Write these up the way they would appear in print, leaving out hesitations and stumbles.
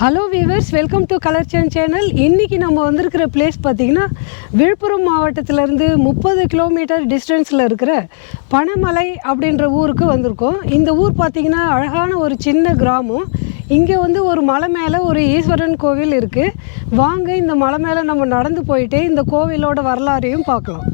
Hello viewers, welcome to colour channel. இன்றைக்கி நம்ம வந்திருக்கிற பிளேஸ் பார்த்திங்கன்னா விழுப்புரம் மாவட்டத்திலேருந்து 30 கிலோமீட்டர் டிஸ்டன்ஸில் இருக்கிற பனமலை அப்படின்ற ஊருக்கு வந்திருக்கோம். இந்த ஊர் பார்த்திங்கன்னா அழகான ஒரு சின்ன கிராமம். இங்கே வந்து ஒரு மலை மேலே ஒரு ஈஸ்வரன் கோவில் இருக்குது. வாங்க இந்த மலை மேலே நம்ம நடந்து போயிட்டு இந்த கோவிலோட வரலாறையும் பார்க்கலாம்.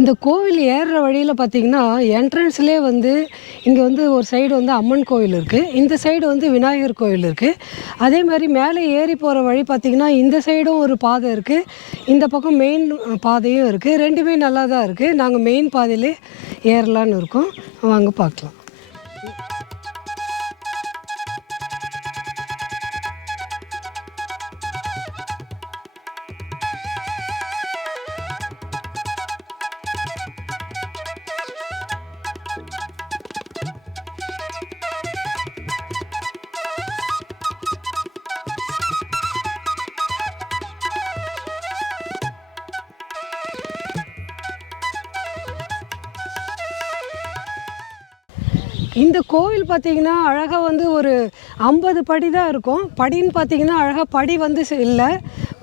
இந்த கோவில் ஏறுற வழியில் பார்த்திங்கன்னா என்ட்ரன்ஸ்லேயே வந்து இங்கே வந்து ஒரு சைடு வந்து அம்மன் கோவில் இருக்குது, இந்த சைடு வந்து விநாயகர் கோவில் இருக்குது. அதே மாதிரி மேலே ஏறி போகிற வழி பார்த்திங்கன்னா இந்த சைடும் ஒரு பாதை இருக்குது, இந்த பக்கம் மெயின் பாதையும் இருக்குது. ரெண்டுமே நல்லா தான் இருக்குது. நாங்கள் மெயின் பாதையிலே ஏறலான்னு இருக்கோம். வாங்க பார்க்கலாம். இந்த கோவில் பார்த்திங்கன்னா அழகாக வந்து ஒரு 50 படி தான் இருக்கும். படின்னு பார்த்திங்கன்னா அழகாக படி வந்து இல்லை,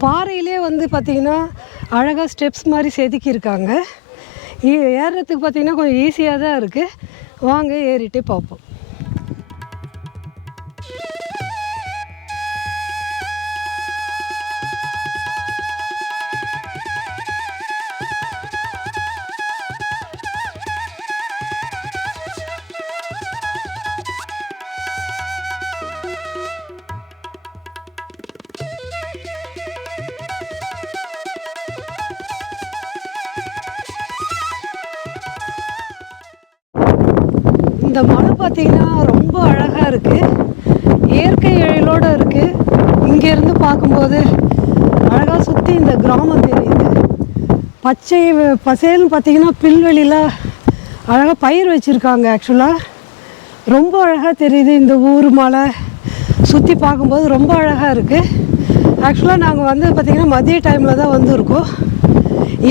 பாறையிலே வந்து பார்த்திங்கன்னா அழகாக ஸ்டெப்ஸ் மாதிரி செதுக்கியிருக்காங்க. ஏறுறதுக்கு பார்த்திங்கன்னா கொஞ்சம் ஈஸியாக தான் இருக்குது. வாங்க ஏறிட்டே பார்ப்போம். இந்த மலை பார்த்திங்கன்னா ரொம்ப அழகாக இருக்குது, இயற்கை எழிலோடு இருக்குது. இங்கேருந்து பார்க்கும்போது அழகாக சுற்றி இந்த கிராமம் தெரியுது. பச்சை பசேல்னு பார்த்திங்கன்னா பில்வெளியில் அழகாக பயிர் வச்சுருக்காங்க. ஆக்சுவலாக ரொம்ப அழகாக தெரியுது. இந்த ஊர் மலை சுற்றி பார்க்கும்போது ரொம்ப அழகாக இருக்குது. ஆக்சுவலாக நாங்கள் வந்து பார்த்திங்கன்னா மதிய டைமில் தான் வந்துருக்கோம்.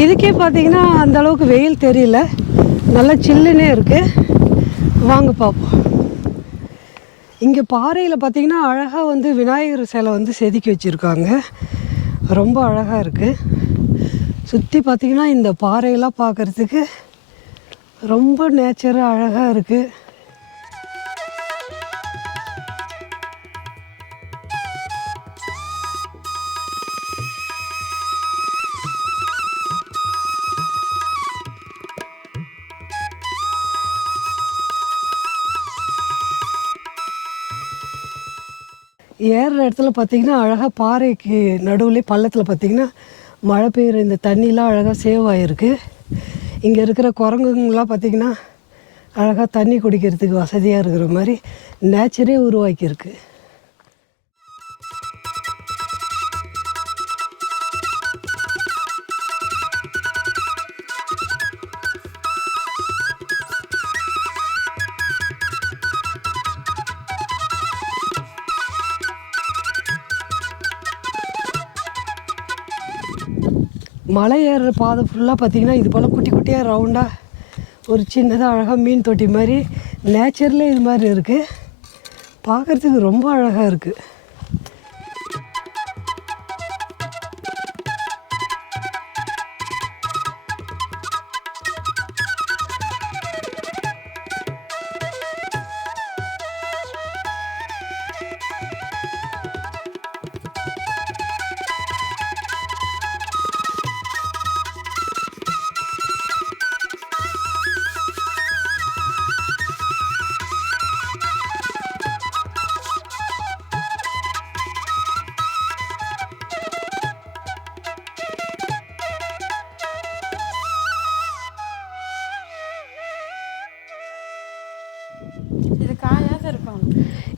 இதுக்கே பார்த்திங்கன்னா அந்தளவுக்கு வெயில் தெரியல, நல்லா சில்லுன்னே இருக்குது. வாங்க பார்ப்போம். இங்கே பாறையில் பார்த்திங்கன்னா அழகாக வந்து விநாயகர் சிலை வந்து செதுக்கி வச்சுருக்காங்க. ரொம்ப அழகாக இருக்குது. சுற்றி பார்த்திங்கன்னா இந்த பாறையெல்லாம் பார்க்குறதுக்கு ரொம்ப நேச்சராக அழகாக இருக்குது. ஏறுற இடத்துல பார்த்திங்கன்னா அழகாக பாறைக்கு நடுவில் பள்ளத்தில் பார்த்திங்கன்னா மழை பெய்கிற இந்த தண்ணிலாம் அழகாக சேவ் ஆகிருக்கு. இங்கே இருக்கிற குரங்குங்களாம் பார்த்திங்கன்னா அழகாக தண்ணி குடிக்கிறதுக்கு வசதியாக இருக்கிற மாதிரி நேச்சரே உருவாக்கியிருக்கு. மலை ஏறுற பாதை ஃபுல்லாக பார்த்திங்கன்னா இது போல் குட்டி குட்டியாக ரவுண்டாக ஒரு சின்னதாக அழகாக மீன் தொட்டி மாதிரி நேச்சரில் இது மாதிரி இருக்குது. பார்க்குறதுக்கு ரொம்ப அழகாக இருக்குது.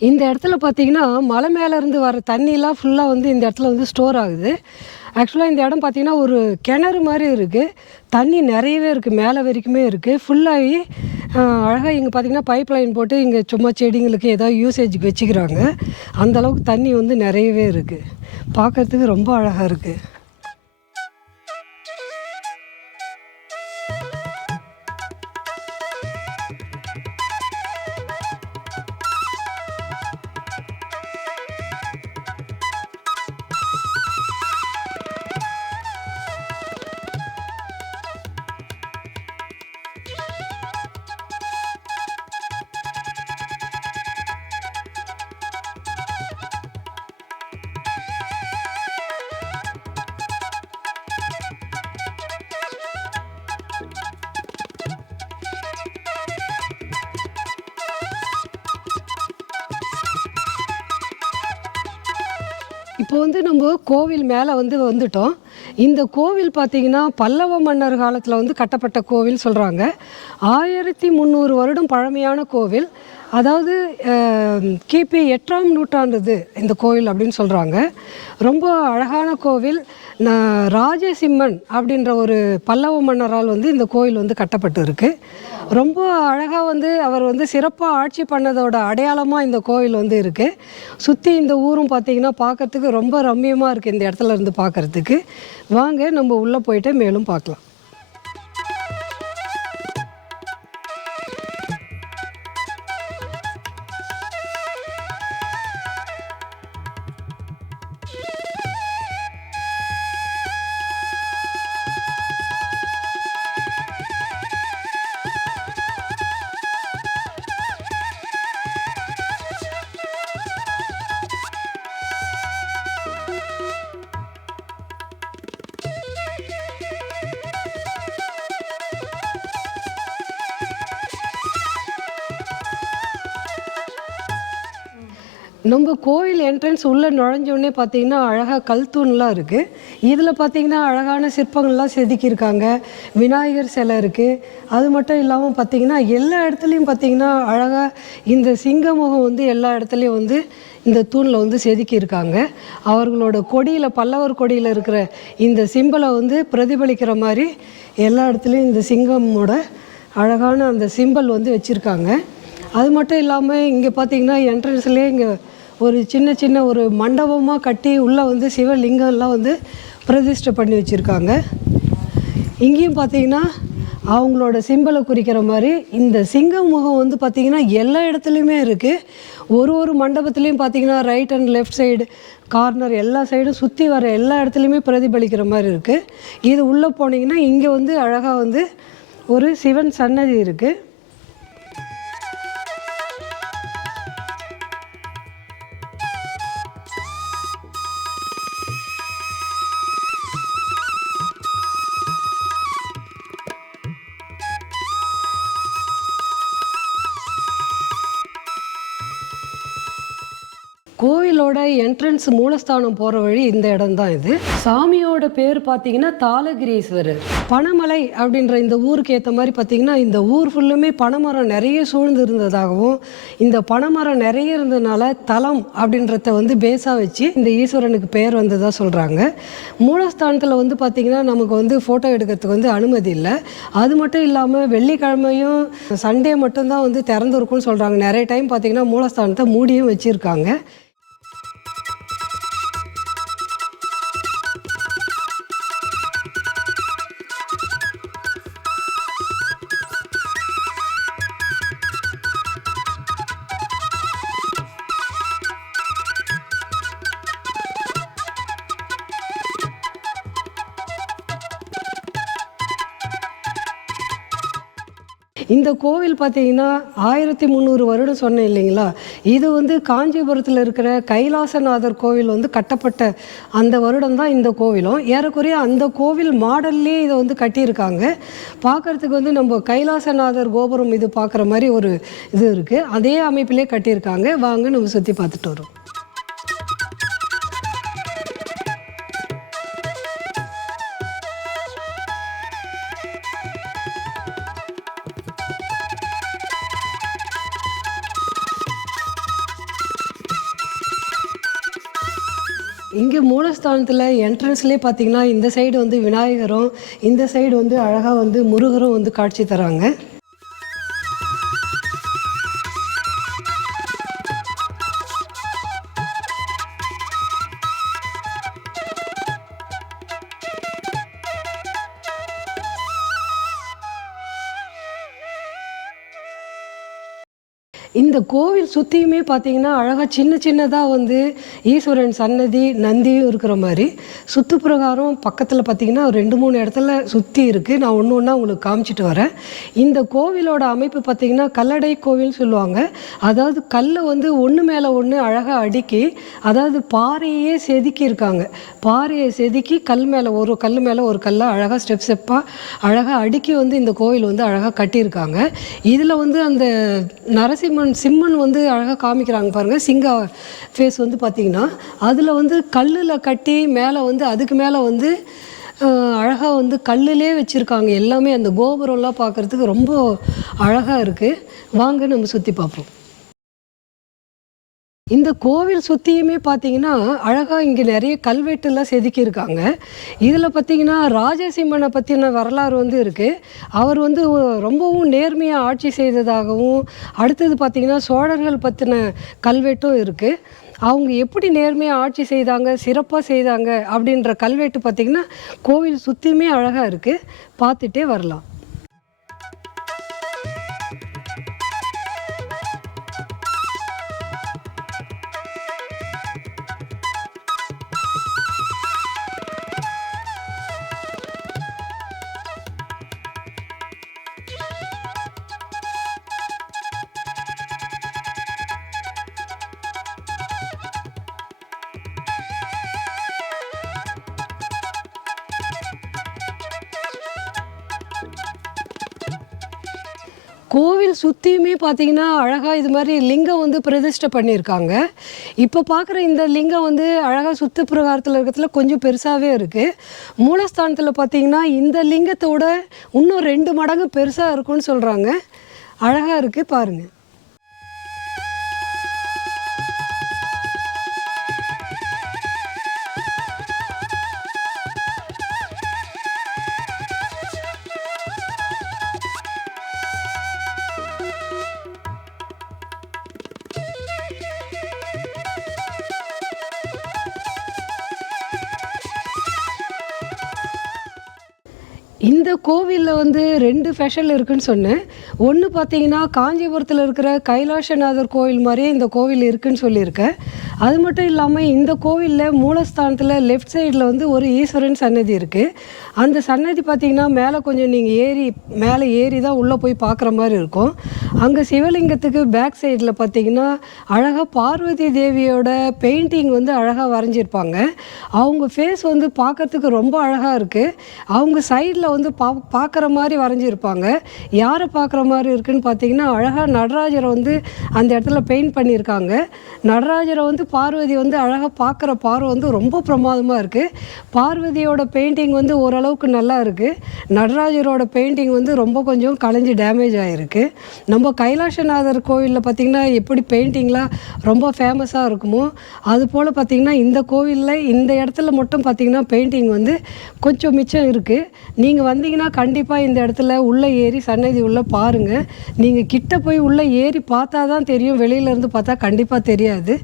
இந்த இடத்துல பார்த்தீங்கன்னா மலை மேலேருந்து வர தண்ணிலாம் ஃபுல்லாக வந்து இந்த இடத்துல வந்து ஸ்டோர் ஆகுது. ஆக்சுவலாக இந்த இடம் பார்த்திங்கன்னா ஒரு கிணறு மாதிரி இருக்குது. தண்ணி நிறையவே இருக்குது, மேலே வரைக்குமே இருக்குது. ஃபுல்லாகி அழகாக இங்கே பார்த்திங்கன்னா பைப் லைன் போட்டு இங்கே சும்மா செடிங்களுக்கு ஏதாவது யூசேஜுக்கு வச்சுக்கிறாங்க. அந்தளவுக்கு தண்ணி வந்து நிறையவே இருக்குது. பார்க்குறதுக்கு ரொம்ப அழகாக இருக்குது. இப்போ வந்து நம்ம கோவில் மேலே வந்து வந்துட்டோம். இந்த கோவில் பார்த்திங்கன்னா பல்லவ மன்னர் காலத்தில் வந்து கட்டப்பட்ட கோவில் சொல்கிறாங்க. 1300 வருடம் பழமையான கோவில். அதாவது கிபி 8ஆம் நூற்றாண்டு இந்த கோவில் அப்படின்னு சொல்கிறாங்க. ரொம்ப அழகான கோவில். ராஜசிம்மன் அப்படின்ற ஒரு பல்லவ மன்னரால் வந்து இந்த கோவில் வந்து கட்டப்பட்டு இருக்குது. ரொம்ப அழகாக வந்து அவர் வந்து சிறப்பாக ஆட்சி பண்ணதோட அடையாளமாக இந்த கோவில் வந்து இருக்குது. சுற்றி இந்த ஊரும் பார்த்திங்கன்னா பார்க்குறதுக்கு ரொம்ப ரம்மியமாக இருக்குது. இந்த இடத்துல இருந்து பார்க்குறதுக்கு வாங்க நம்ம உள்ளே போயிட்டு மேலும் பார்க்கலாம். நம்ம கோயில் என்ட்ரன்ஸ் உள்ளே நுழைஞ்சோடனே பார்த்திங்கன்னா அழகாக கல் தூண்லாம் இருக்குது. இதில் பார்த்திங்கன்னா அழகான சிற்பங்கள்லாம் செதுக்கியிருக்காங்க. விநாயகர் சிலை இருக்குது. அது மட்டும் இல்லாமல் பார்த்திங்கன்னா எல்லா இடத்துலையும் பார்த்திங்கன்னா அழகாக இந்த சிங்கமுகம் வந்து எல்லா இடத்துலையும் வந்து இந்த தூணில் வந்து செதுக்கியிருக்காங்க. அவர்களோட கொடியில், பல்லவர் கொடியில் இருக்கிற இந்த சிம்பலை வந்து பிரதிபலிக்கிற மாதிரி எல்லா இடத்துலையும் இந்த சிங்கமோட அழகான அந்த சிம்பல் வந்து வச்சுருக்காங்க. அது மட்டும் இல்லாமல் இங்கே பார்த்திங்கன்னா என்ட்ரன்ஸ்லேயே இங்கே ஒரு சின்ன ஒரு மண்டபமாக கட்டி உள்ளே வந்து சிவலிங்கம்லாம் வந்து பிரதிஷ்டை பண்ணி வச்சுருக்காங்க. இங்கேயும் பார்த்திங்கன்னா அவங்களோட சிம்பலை குறிக்கிற மாதிரி இந்த சிங்க முகம் வந்து பார்த்திங்கன்னா எல்லா இடத்துலையுமே இருக்குது. ஒரு மண்டபத்துலேயும் பார்த்திங்கன்னா right and left side corner எல்லா சைடும் சுற்றி வர எல்லா இடத்துலையுமே பிரதிபலிக்கிற மாதிரி இருக்குது. இது உள்ளே போனீங்கன்னா இங்கே வந்து அழகாக வந்து ஒரு சிவன் சன்னதி இருக்குது. கோவிலோட என்ட்ரன்ஸ் மூலஸ்தானம் போகிற வழி இந்த இடம் தான். இது சாமியோட பேர் பார்த்தீங்கன்னா தாளகிரீஸ்வரர். பனைமலை அப்படின்ற இந்த ஊருக்கு ஏற்ற மாதிரி பார்த்தீங்கன்னா இந்த ஊர் ஃபுல்லுமே பனைமரம் நிறைய சூழ்ந்து இருந்ததாகவும், இந்த பனைமரம் நிறைய இருந்ததுனால தலம் அப்படின்றத வந்து பேஸாக வச்சு இந்த ஈஸ்வரனுக்கு பேர் வந்ததாக சொல்கிறாங்க. மூலஸ்தானத்தில் வந்து பார்த்திங்கன்னா நமக்கு வந்து ஃபோட்டோ எடுக்கிறதுக்கு வந்து அனுமதி இல்லை. அது மட்டும் இல்லாமல் வெள்ளிக்கிழமையும் சண்டே மட்டும்தான் வந்து திறந்துருக்குன்னு சொல்கிறாங்க. நிறைய டைம் பார்த்திங்கன்னா மூலஸ்தானத்தை மூடியும் வச்சுருக்காங்க. இந்த கோவில் பார்த்தீங்கன்னா 1300 வருடம் சொன்னேன் இல்லைங்களா. இது வந்து காஞ்சிபுரத்தில் இருக்கிற கைலாசநாதர் கோவில் வந்து கட்டப்பட்ட அந்த வருடம் தான் இந்த கோவிலும். ஏறக்குறைய அந்த கோவில் மாடல்லே இதை வந்து கட்டியிருக்காங்க. பார்க்குறதுக்கு வந்து நம்ம கைலாசநாதர் கோபுரம் இது பார்க்குற மாதிரி ஒரு இது இருக்குது. அதே அமைப்பிலே கட்டியிருக்காங்க. வாங்க நம்ம சுற்றி பார்த்துட்டு வரோம். இங்கே மூலஸ்தானத்தில் என்ட்ரன்ஸ்லேயே பார்த்தீங்கன்னா இந்த சைடு வந்து விநாயகரும், இந்த சைடு வந்து அழகாக வந்து முருகரும் வந்து காட்சி தராங்க. இந்த கோவில் சுற்றியுமே பார்த்தீங்கன்னா அழகாக சின்ன சின்னதாக வந்து ஈஸ்வரன் சன்னதி நந்தியும் இருக்கிற மாதிரி சுற்றுப்பிரகாரம் பக்கத்தில் பார்த்தீங்கன்னா ஒரு 2-3 இடத்துல சுற்றி இருக்குது. நான் ஒன்று ஒன்றா உங்களுக்கு காமிச்சிட்டு வரேன். இந்த கோவிலோட அமைப்பு பார்த்தீங்கன்னா கல்லடை கோவில் சொல்லுவாங்க. அதாவது கல்லை வந்து ஒன்று மேலே ஒன்று அழகாக அடுக்கி, அதாவது பாறையே செதுக்கியிருக்காங்க. பாறையை செதுக்கி கல் மேலே ஒரு கல்லை அழகாக ஸ்டெப் ஸ்டெப்பாக அழகாக அடுக்கி வந்து இந்த கோவில் வந்து அழகாக கட்டியிருக்காங்க. இதில் வந்து அந்த சிம்மன் வந்து அழகாக காமிக்கிறாங்க பாருங்கள். சிங்கா ஃபேஸ் வந்து பார்த்திங்கன்னா அதில் வந்து கல்லில் கட்டி மேலே வந்து அதுக்கு மேலே வந்து அழகாக வந்து கல்லுலே வச்சுருக்காங்க. எல்லாமே அந்த கோபுரம்லாம் பார்க்குறதுக்கு ரொம்ப அழகாக இருக்குது. வாங்க நம்ம சுற்றி பார்ப்போம். இந்த கோவில் சுற்றியுமே பார்த்தீங்கன்னா அழகாக இங்கே நிறைய கல்வெட்டுலாம் செதுக்கியிருக்காங்க. இதில் பார்த்தீங்கன்னா ராஜசிம்மனை பற்றின வரலாறு வந்து இருக்குது. அவர் வந்து ரொம்பவும் நேர்மையாக ஆட்சி செய்ததாகவும், அடுத்தது பார்த்திங்கன்னா சோழர்கள் பற்றின கல்வெட்டும் இருக்குது. அவங்க எப்படி நேர்மையாக ஆட்சி செய்தாங்க, சிறப்பாக செய்தாங்க அப்படின்ற கல்வெட்டு பார்த்திங்கன்னா கோவில் சுற்றியுமே அழகாக இருக்குது. பார்த்துட்டே வரலாம். கோவில் சுற்றியுமே பார்த்தீங்கன்னா அழகாக இது மாதிரி லிங்கம் வந்து பிரதிஷ்டை பண்ணியிருக்காங்க. இப்போ பார்க்குற இந்த லிங்கம் வந்து அழகாக சுற்று பிரகாரத்தில் இருக்கிறதுல கொஞ்சம் பெருசாகவே இருக்குது. மூலஸ்தானத்தில் பார்த்தீங்கன்னா இந்த லிங்கத்தோட இன்னும் 2 மடங்கு பெருசாக இருக்குன்னு சொல்கிறாங்க. அழகாக இருக்குது பாருங்கள். இந்த கோவிலில் வந்து 2 ஸ்பெஷல் இருக்குதுன்னு சொன்னேன். ஒன்று பார்த்தீங்கன்னா காஞ்சிபுரத்தில் இருக்கிற கைலாசநாதர் கோவில் மாதிரியே இந்த கோவில் இருக்குதுன்னு சொல்லியிருக்கேன். அது மட்டும் இல்லாமல் இந்த கோவிலில் மூலஸ்தானத்தில் லெஃப்ட் சைடில் வந்து ஒரு ஈஸ்வரன் சன்னதி இருக்குது. அந்த சன்னதி பார்த்திங்கன்னா மேலே கொஞ்சம் நீங்கள் ஏறி தான் உள்ளே போய் பார்க்குற மாதிரி இருக்கும். அங்கே சிவலிங்கத்துக்கு பேக் சைடில் பார்த்திங்கன்னா அழகாக பார்வதி தேவியோட பெயிண்டிங் வந்து அழகாக வரைஞ்சிருப்பாங்க. அவங்க ஃபேஸ் வந்து பார்க்குறதுக்கு ரொம்ப அழகாக இருக்குது. அவங்க சைடில் வந்து பார்க்குற மாதிரி வரைஞ்சிருப்பாங்க. யாரை பார்க்குற மாதிரி இருக்குதுன்னு பார்த்தீங்கன்னா அழகாக நடராஜரை வந்து அந்த இடத்துல பெயிண்ட் பண்ணியிருக்காங்க. நடராஜரை வந்து பார்வதி வந்து அழகாக பார்க்குற பார்வை வந்து ரொம்ப பிரமாதமாக இருக்குது. பார்வதியோட பெயிண்டிங் வந்து ஓரளவுக்கு நல்லா இருக்குது. நடராஜரோட பெயிண்டிங் வந்து ரொம்ப கொஞ்சம் கலைஞ்சி டேமேஜ் ஆகிருக்கு. நம்ம கைலாசநாதர் கோவிலில் பார்த்திங்கன்னா எப்படி பெயிண்டிங்லாம் ரொம்ப ஃபேமஸாக இருக்குமோ அதுபோல் பார்த்திங்கன்னா இந்த கோவிலில் இந்த இடத்துல மட்டும் பார்த்திங்கன்னா பெயிண்டிங் வந்து கொஞ்சம் மிச்சம் இருக்குது. நீங்கள் வந்தீங்கன்னா கண்டிப்பாக இந்த இடத்துல உள்ளே ஏறி சன்னதி உள்ளே பாருங்கள். நீங்கள் கிட்ட போய் உள்ளே ஏறி பார்த்தா தான் தெரியும், வெளியிலேருந்து பார்த்தா கண்டிப்பாக தெரியாது.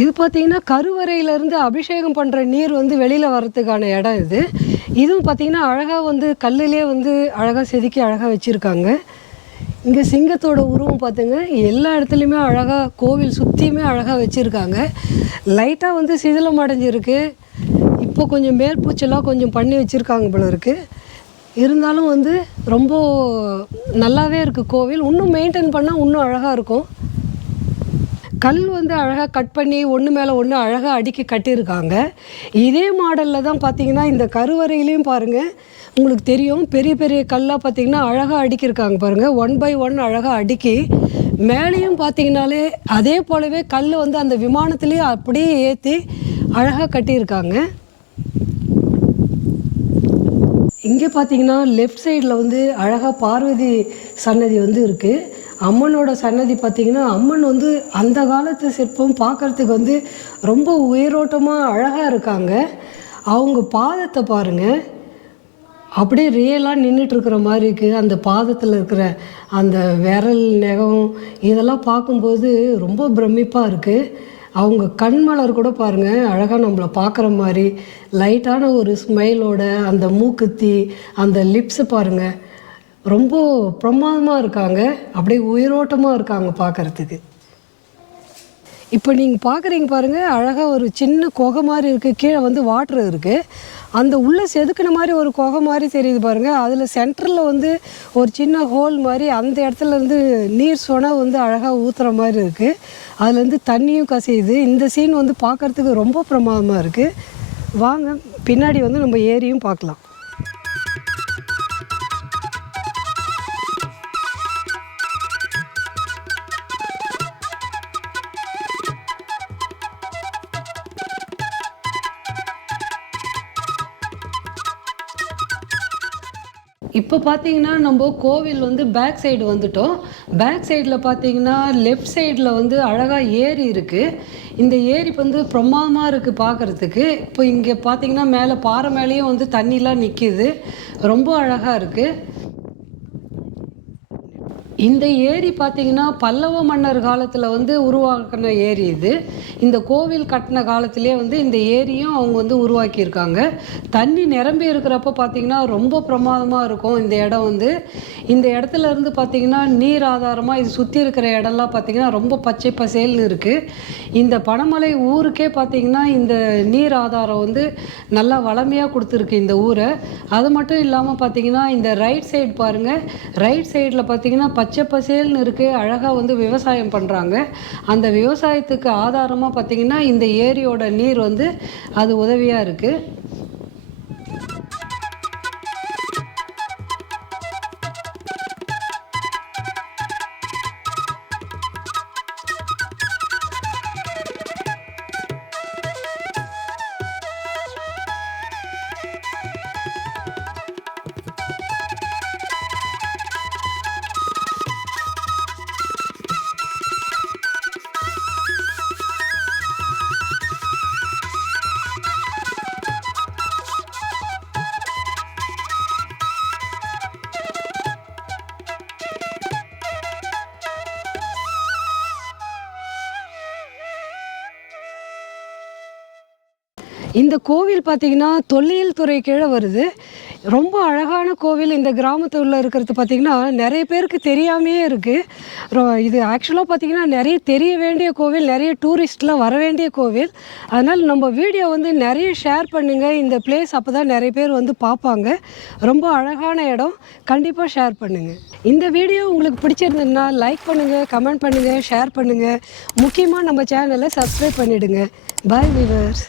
இது பார்த்திங்கன்னா கருவறையிலேருந்து அபிஷேகம் பண்ணுற நீர் வந்து வெளியில் வரத்துக்கான இடம் இது. இதுவும் பார்த்திங்கன்னா அழகாக வந்து கல்லுலே வந்து அழகாக செதுக்கி அழகாக வச்சுருக்காங்க. இங்கே சிங்கத்தோட உருவம் பார்த்துங்க எல்லா இடத்துலையுமே அழகாக கோவில் சுற்றியுமே அழகாக வச்சுருக்காங்க. லைட்டாக வந்து சிதிலம் அடைஞ்சிருக்கு. இப்போ கொஞ்சம் மேற்பூச்செல்லாம் கொஞ்சம் பண்ணி வச்சுருக்காங்க போல இருக்குது. இருந்தாலும் வந்து ரொம்ப நல்லாவே இருக்குது கோவில். இன்னும் மெயின்டைன் பண்ணால் இன்னும் அழகாக இருக்கும். கல் வந்து அழகாக கட் பண்ணி ஒன்று மேலே ஒன்று அழகாக அடுக்கி கட்டியிருக்காங்க. இதே மாடலில் தான் பார்த்திங்கன்னா இந்த கருவறையிலையும் பாருங்கள், உங்களுக்கு தெரியும், பெரிய பெரிய கல்லாக பார்த்திங்கன்னா அழகாக அடுக்கியிருக்காங்க பாருங்கள். 1 by 1 அழகாக அடுக்கி மேலேயும் பார்த்திங்கனாலே அதே போலவே கல் வந்து அந்த விமானத்துலேயே அப்படியே ஏற்றி அழகாக கட்டியிருக்காங்க. இங்கே பார்த்திங்கன்னா லெஃப்ட் சைடில் வந்து அழகாக பார்வதி சன்னதி வந்து இருக்குது. அம்மனோட சன்னதி பார்த்திங்கன்னா அம்மன் வந்து அந்த காலத்து சிற்பம் பார்க்குறதுக்கு வந்து ரொம்ப உயிரோட்டமாக அழகாக இருக்காங்க. அவங்க பாதத்தை பாருங்கள், அப்படியே ரியலாக நின்றுட்டுருக்கிற மாதிரி இருக்குது. அந்த பாதத்தில் இருக்கிற அந்த விரல் நகம் இதெல்லாம் பார்க்கும்போது ரொம்ப பிரமிப்பாக இருக்குது. அவங்க கண்மலர் கூட பாருங்கள், அழகாக நம்மளை பார்க்குற மாதிரி லைட்டான ஒரு ஸ்மைலோட அந்த மூக்குத்தி அந்த லிப்ஸு பாருங்கள், ரொம்ப பிரமாதமாக இருக்காங்க. அப்படியே உயிரோட்டமாக இருக்காங்க பார்க்குறதுக்கு. இப்போ நீங்கள் பார்க்குறீங்க பாருங்கள், அழகாக ஒரு சின்ன குகை மாதிரி இருக்குது. கீழே வந்து வாட்ரு இருக்குது. அந்த உள்ளே செதுக்கின மாதிரி ஒரு குகை மாதிரி தெரியுது பாருங்கள். அதில் சென்டரில் வந்து ஒரு சின்ன ஹோல் மாதிரி, அந்த இடத்துலேருந்து நீர் சொனை வந்து அழகாக ஊற்றுற மாதிரி இருக்குது. அதுலேருந்து தண்ணியும் கசியுது. இந்த சீன் வந்து பார்க்குறதுக்கு ரொம்ப பிரமாதமாக இருக்குது. வாங்க பின்னாடி வந்து நம்ம ஏரியும் பார்க்கலாம். இப்போ பார்த்தீங்கன்னா நம்ம கோவில் வந்து பேக் சைடு வந்துட்டோம். பேக் சைடில் பார்த்தீங்கன்னா லெஃப்ட் சைடில் வந்து அழகாக ஏரி இருக்குது. இந்த ஏரி வந்து பிரமாதமாக இருக்குது பார்க்குறதுக்கு. இப்போ இங்கே பார்த்தீங்கன்னா மேலே பாறை மேலேயும் வந்து தண்ணிலாம் நிற்கிது, ரொம்ப அழகாக இருக்குது. இந்த ஏரி பார்த்திங்கன்னா பல்லவ மன்னர் காலத்தில் வந்து உருவாக்கின ஏரி இது. இந்த கோவில் கட்டின காலத்திலே வந்து இந்த ஏரியும் அவங்க வந்து உருவாக்கியிருக்காங்க. தண்ணி நிரம்பி இருக்கிறப்ப பார்த்திங்கன்னா ரொம்ப பிரமாதமாக இருக்கும் இந்த இடம் வந்து. இந்த இடத்துல இருந்து பார்த்திங்கன்னா நீர் ஆதாரமாக இது சுற்றி இருக்கிற இடம்லாம் பார்த்திங்கன்னா ரொம்ப பச்சை பசேல்னு இருக்குது. இந்த பனமலை ஊருக்கே பார்த்திங்கன்னா இந்த நீர் ஆதாரம் வந்து நல்லா வளமையாக கொடுத்துருக்கு இந்த ஊரை. அது மட்டும் இல்லாமல் பார்த்திங்கன்னா இந்த ரைட் சைடு பாருங்கள், ரைட் சைடில் பார்த்திங்கன்னா பச்சை பசேல்னு இருக்குது. அழகாக வந்து விவசாயம் பண்ணுறாங்க. அந்த விவசாயத்துக்கு ஆதாரமாக பார்த்திங்கன்னா இந்த ஏரியோட நீர் வந்து அது உதவியாக இருக்குது. இந்த கோவில் பார்த்திங்கன்னா தொல்லியல் துறை கீழே வருது. ரொம்ப அழகான கோவில். இந்த கிராமத்தில் இருக்கிறது பார்த்திங்கன்னா நிறைய பேருக்கு தெரியாமையே இருக்குது. இது ஆக்சுவலாக பார்த்திங்கன்னா நிறைய தெரிய வேண்டிய கோவில், நிறைய டூரிஸ்ட்லாம் வர வேண்டிய கோவில். அதனால் நம்ம வீடியோ வந்து நிறைய ஷேர் பண்ணுங்கள். இந்த பிளேஸ் அப்போ தான் நிறைய பேர் வந்து பார்ப்பாங்க. ரொம்ப அழகான இடம், கண்டிப்பாக ஷேர் பண்ணுங்கள். இந்த வீடியோ உங்களுக்கு பிடிச்சிருந்ததுன்னா லைக் பண்ணுங்கள், கமெண்ட் பண்ணுங்கள், ஷேர் பண்ணுங்கள். முக்கியமாக நம்ம சேனலை சப்ஸ்கிரைப் பண்ணிவிடுங்க. பாய் வியூவர்ஸ்.